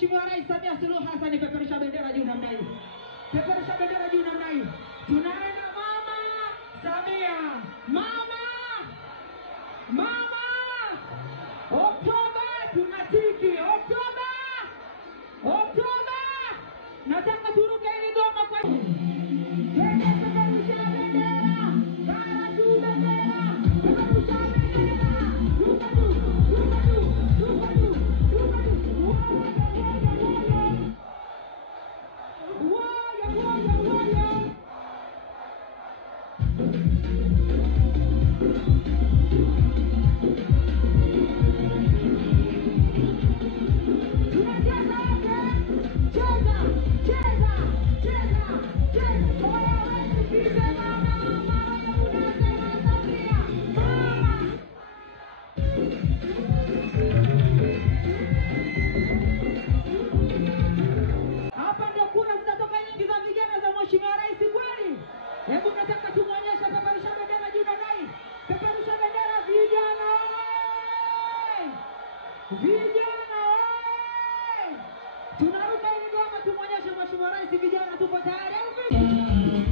Mheshimiwa Rais Samia Suluhu Hassan, peperusha bendera juu namna hii. Peperusha bendera juu namna hii. Tunaenda Mama Samia. Mama! Mama! Oktoba tunatiki. Oktoba! Oktoba! Nataka turuke hili goma kwa peperusha bendera. Bara juu bendera. Peperusha bendera. Ruka juu. Ruka juu. Ruka juu. Ruka juu. Hebu nataka tumuonyeshe peperusha bendera juu na nai. Peperusha bendera vijana. Vijana. Tunaruka hili goma tumuonyeshe Mheshimiwa Rais vijana tupo tayari.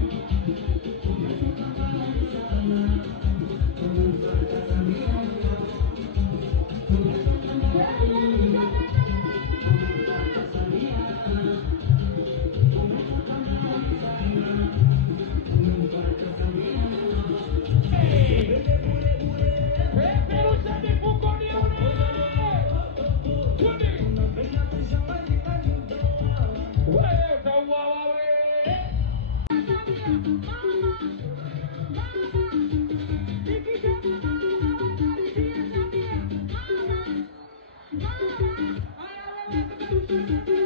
Mama!